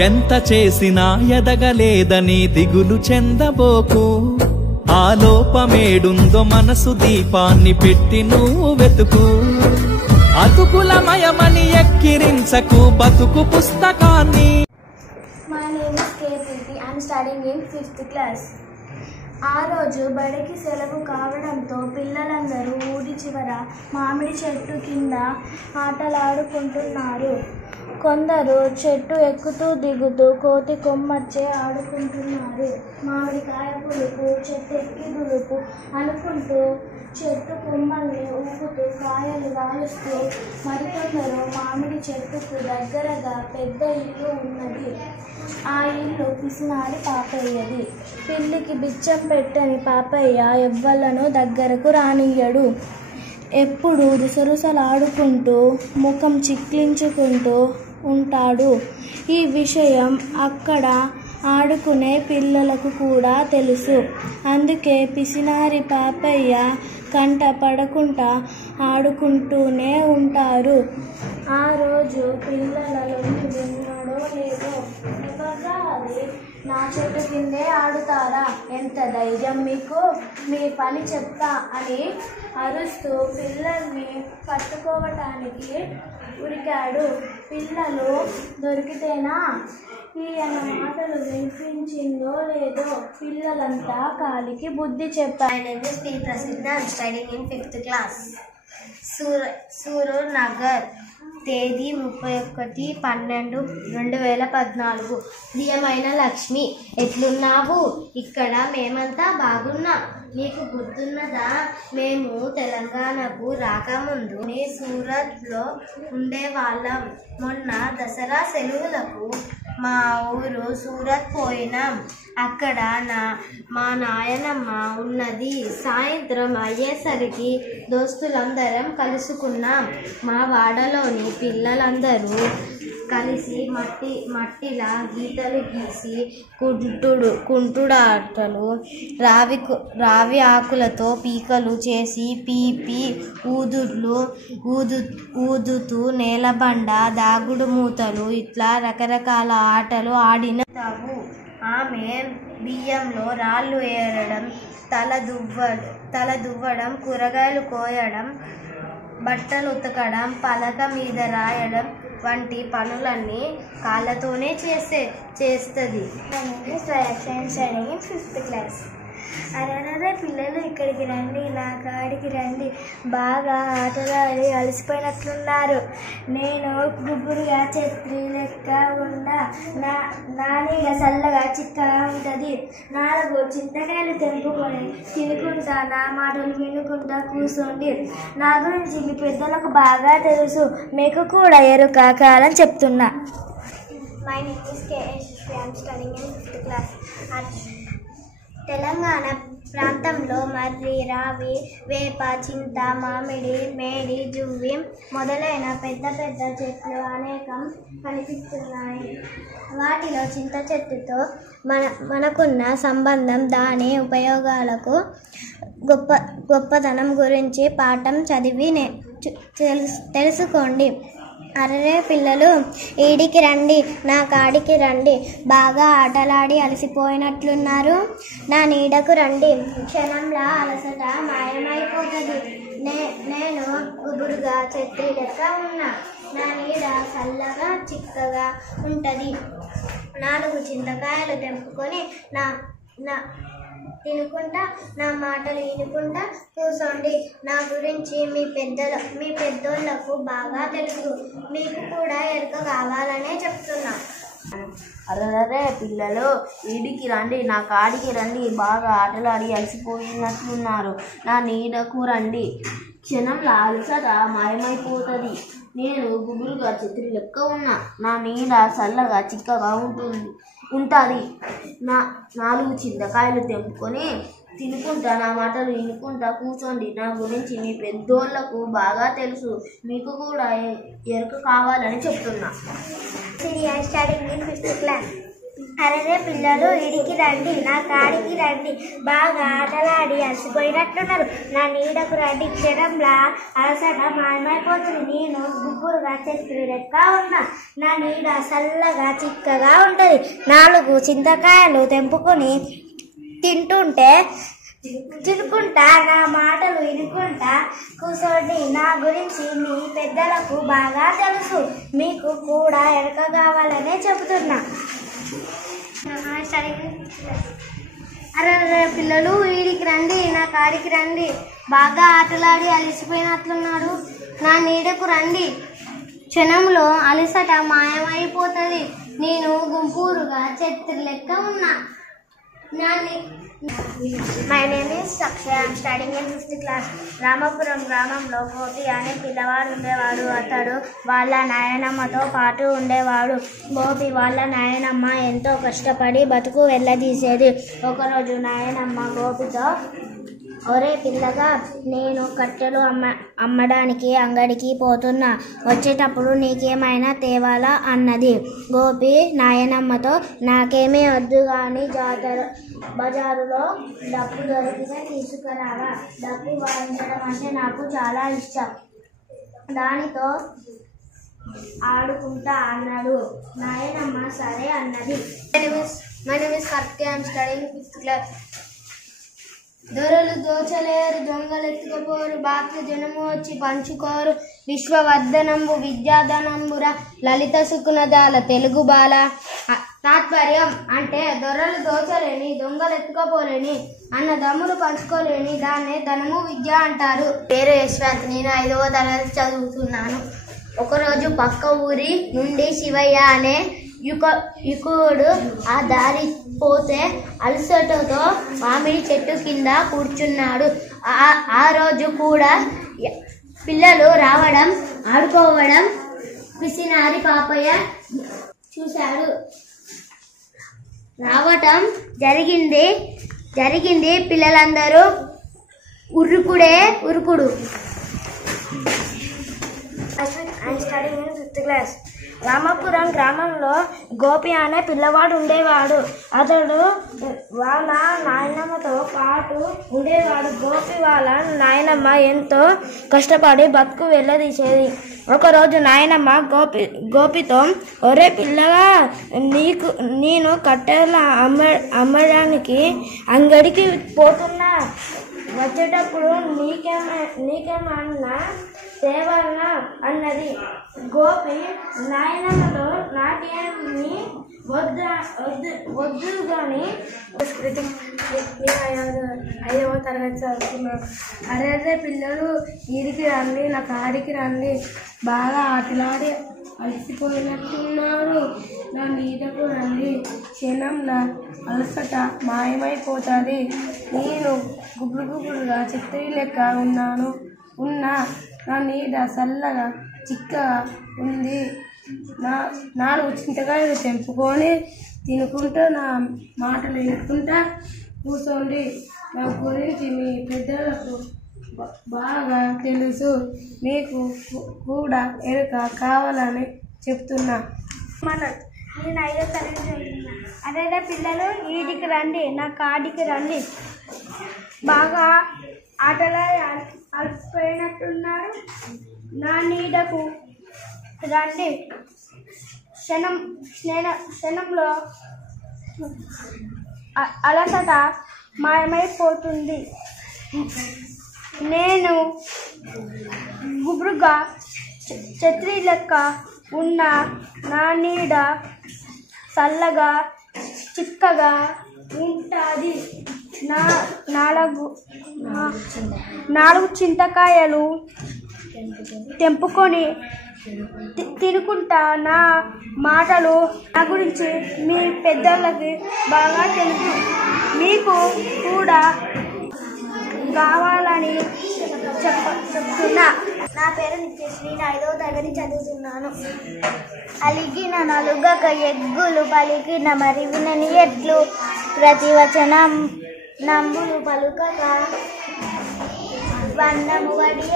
ఎంత చేసినా ఎదగలేదని దిగులు చెందబోకు. ఆ లోపమేడుందో మనసు దీపాన్ని పెట్టి నువ్వు వెతుకు. అతుకులమయమని ఎక్కిరించకు బతుకు పుస్తకాన్ని. My name is K.P.T. I am studying in 5th class. ఆ రోజు బడికి సెలవు కావడంతో పిల్లలందరూ ఊరి చివర మామిడి చెట్టు కింద ఆటలాడుకుంటున్నారు. కొందరు చెట్టు ఎక్కుతూ దిగుతూ కోతి కొమ్మచ్చే ఆడుకుంటున్నారు. మామిడికాయ పులుపు, చెట్టు ఎక్కి దులుపు అనుకుంటూ చెట్టు కొమ్మల్ని ఊపుతూ కాయలు రాలుస్తూ. మరికొందరు మామిడి చెట్టుకు దగ్గరగా పెద్ద ఇల్లు ఉన్నది. ఆ ఇల్లు పిసినారి పాపయ్యది. పిల్లికి బిచ్చం పెట్టని పాపయ్య ఎవ్వళ్ళను దగ్గరకు రానియ్యడు. ఎప్పుడు రుసరుసలాడుకుంటూ ముఖం చిక్లించుకుంటూ ఉంటాడు. ఈ విషయం అక్కడ ఆడుకునే పిల్లలకు కూడా తెలుసు. అందుకే పిసినారి పాపయ్య కంట పడకుండా ఆడుకుంటూనే ఉంటారు. ఆ రోజు పిల్లలలో విన్నాడో లేదో, ఎవర్రా అది, నా చెట్టు కిందే ఆడుతారా, ఎంత ధైర్యం మీకు, మీ పని చెప్తా అని అరుస్తూ పిల్లల్ని పట్టుకోవటానికి ఉరికాడు. పిల్లలు దొరికితేనా ఈయన మాటలు వినిపించిందో లేదో పిల్లలంతా కాలికి బుద్ధి చెప్పారు. My name is P. Prasidha. I am studying in 5th class. సూరూర్ Nagar, తేదీ 31/12/2014. ప్రియమైన లక్ష్మి, ఎట్లున్నావు? ఇక్కడ మేమంతా బాగున్నాం. నీకు గుర్తున్నదా, మేము తెలంగాణకు రాకముందు సూరత్లో ఉండేవాళ్ళం. మొన్న దసరా సెలవులకు మా ఊరు సూరత్ పోయినాం. అక్కడ మా నాయనమ్మ ఉన్నది. సాయంత్రం అయ్యేసరికి దోస్తులందరం కలుసుకున్నాం. మా వాడలోని పిల్లలందరూ కలిసి మట్టిలా గీతలు గీసి కుంటుడాటలు, రావి ఆకులతో పీకలు చేసి పీపి ఊదుతూ నేలబండ, దాగుడు మూతలు ఇట్లా రకరకాల ఆటలు ఆడినాము. ఆమె బియ్యంలో రాళ్ళు ఏరడం, తల దువ్వడం, కూరగాయలు కోయడం, బట్టలు ఉతకడం, పలక మీద రాయడం వంటి పనులన్నీ కాళ్ళతోనే చేస్తుంది. అరే పిల్లలు ఇక్కడికి రండి, నా కాడికి రండి, బాగా ఆటలాడి అలసిపోయినట్లున్నారు. నేను గుబురుగా ఛత్రి లెక్క ఉన్నా, నానిగ చల్లగా చిక్కగా ఉంటుంది. 4 చింతకాయలు తెంపుకొని తినుకుంటా, నా మాటలు వినుకుంటా కూర్చోండి. నా గురించి మీ పెద్దలకు బాగా తెలుసు, మీకు కూడా ఎరుక కాలం చెప్తున్నా. My name is K. I am studying in 5th class. Telangana ప్రాంతంలో మర్రి, రావి, వేప, చింత, మామిడి, మేడి, జువ్వి మొదలైన పెద్ద పెద్ద చెట్లు అనేకం కనిపిస్తున్నాయి. వాటిలో చింత చెట్టుతో మనకున్న సంబంధం, దాని ఉపయోగాలకు గొప్పతనం గురించి పాఠం చదివి తెలుసుకోండి. అరే పిల్లలు, ఈడికి రండి, నా కాడికి రండి, బాగా ఆటలాడి అలసిపోయినట్లున్నారు. నా నీడకు రండి, క్షణంలో అలసట మాయమైపోతుంది. నేను గుబురుగా ఛత్రి లెక్క ఉన్నా, నా నీడ చల్లగా చిక్కగా ఉంటుంది. 4 చింతకాయలు తెంపుకొని తినుకుంటా, నా మాటలు వినుకుంటా కూర్చోండి. నా గురించి మీ పెద్దోళ్ళకు బాగా తెలుసు, మీకు కూడా ఎరుక కావాలనే చెప్తున్నా. అరే పిల్లలు, ఈడికి రండి, నా కాడికి రండి, బాగా ఆటలాడి అలసిపోయినట్లున్నారు. నా నీడకు రండి, క్షణంలో అలసట మాయమైపోతుంది. నేను గుబురుగా ఛత్రి లెక్క ఉన్నా, నా నీడ చల్లగా చిక్కగా ఉంటుంది. 4 చింతకాయలు తెంపుకొని తినుకుంటా, నా మాటలు వినుకుంటా కూర్చోండి. నా గురించి మీ పెద్దోళ్ళకు బాగా తెలుసు, మీకు కూడా ఎరుక కావాలని చెప్తున్నా. I am studying in 5th class. అరే పిల్లలు ఈడికి రండి, నా కాడికి రండి, బాగా ఆటలాడి అలసిపోయినట్టున్నారు. నా నీడకు రండి, క్షణంలా అలసట మాయమైపోతుంది. నేను గుబ్బురుగా చెట్టు లెక్క ఉన్నా. నా నీడ చల్లగా చిక్కగా ఉంటుంది. 4 చింతకాయలు తెంపుకొని తినుకుంటా నా మాటలు వినుకుంటా కూర్చోండి. నా గురించి మీ పెద్దలకు బాగా తెలుసు, మీకు కూడా ఎరక కావాలనే చెబుతున్నా. అరే పిల్లలు వీడికి రండి, నా కాడికి రండి, బాగా ఆటలాడి అలసిపోయినట్లున్నాడు. నా నీడకు రండి, క్షణంలో అలసట మాయమైపోతుంది. నేను గుంపూరుగా చెట్టు లెక్క ఉన్నా. My name is Akshay. I'm studying in 5th class. Ramapuram గ్రామంలో గోపి అనే పిల్లవాడు ఉండేవాడు. అతడు వాళ్ళ నాయనమ్మతో పాటు ఉండేవాడు. గోపి వాళ్ళ నాయనమ్మ ఎంతో కష్టపడి బతుకు వెళ్ళదీసేది. ఒకరోజు నాయనమ్మ గోపితో, ఒరే పిల్లగా, నేను కట్టెలు అమ్మడానికి అంగడికి పోతున్నా, వచ్చేటప్పుడు నీకేమైనా తేవాలా అన్నది. గోపి నాయనమ్మతో, నాకేమీ వద్దు కానీ బజారులో డప్పు దొరికితే తీసుకురావా, డప్పు వాయించడం అంటే నాకు చాలా ఇష్టం, దానితో ఆడుకుంటా అన్నాడు. నాయనమ్మ సరే అన్నది. My name is Karthikeya. I'm studying 5th class. దొరలు దోచలేరు, దొంగలు ఎత్తుకపోరు, బాక్య జనము వచ్చి పంచుకోరు, విశ్వవర్ధనంబు విద్యాధనంబుర లలిత సుకునదాల తెలుగు బాల. తాత్పర్యం అంటే దొరలు దోచలేని, దొంగలు ఎత్తుకపోలేని, అన్న దమ్ములు పంచుకోలేని దాన్నే ధనము విద్య అంటారు. పేరు యశ్వంత్. నేను 5వ తరగతి చదువుతున్నాను. ఒకరోజు పక్క ఊరి నుండి శివయ్య అనే యువకుడు ఆ దారి పోతే అలసటతో మామిడి చెట్టు కింద కూర్చున్నాడు. ఆ రోజు కూడా పిల్లలు రావడం, ఆడుకోవడం పిసినారి పాపయ్య చూశాడు. రావటం జరిగింది. పిల్లలందరూ ఉరుకుడు. I'm studying in 5th class. Ramapuram గ్రామంలో గోపి అనే పిల్లవాడు ఉండేవాడు. అతడు వాళ్ళ నాయనమ్మతో పాటు ఉండేవాడు. గోపి వాళ్ళ నాయనమ్మ ఎంతో కష్టపడి బతుకు వెళ్ళదీసేది. ఒకరోజు నాయనమ్మ గోపితో, ఒరే పిల్లగా, నేను కట్టెల అమ్మడానికి అంగడికి పోతున్నా, వచ్చేటప్పుడు నీకేమన్నా తేవాలనా అన్నది. గోపి నాయనమ్మతో, నాకేమి వద్దు కానీ నేను 5వ తరగతి చదువుతున్నాను. అరే పిల్లలు ఈడికి రండి, నా కాడికి రండి, బాగా ఆటలాడి అలసిపోయినట్టున్నారు. నా నీడకు రండి, క్షణంలో అలసట మాయమైపోతుంది. నేను గుబురుగా చెట్టు లెక్క ఉన్నా. నా నీడ చల్లగా చిక్కగా ఉంది. 4 చింతకాయలు తెంపుకొని తినుకుంటూ నా మాటలు వినుకుంటా కూర్చోండి. నా గురించి మీ పెద్దలకు బాగా తెలుసు, మీకు కూడా ఎరుక కావాలని చెప్తున్నా. నేను 5వ తరగతి చదువుతున్నా. అదే పిల్లలు ఈడికి రండి, నా కాడికి రండి, బాగా ఆటలాడి అలసిపోయినట్టున్నారు. నా నీడకు రండి, క్షణంలో అలసట మాయమైపోతుంది. నేను గుబురుగా ఛత్రి లెక్క ఉన్న. నా నీడ చల్లగా చిక్కగా ఉంటుంది. 4 చింతకాయలు తెంపుకొని తినుకుంటా. నా మాటలు నా గురించి మీ పెద్దలకి బాగా తెలుసు, మీకు కూడా కావాలని చెప్తున్నా. నా పేరు నిత్యశ్రీ. నేను 5వ తరగతి చదువుతున్నాను. అలిగిన నలుగక ఎగ్గులు, పలికిన మరి వినని ఎడ్లు, ప్రతివచనం నంబులు పలుకక బంధము వడియ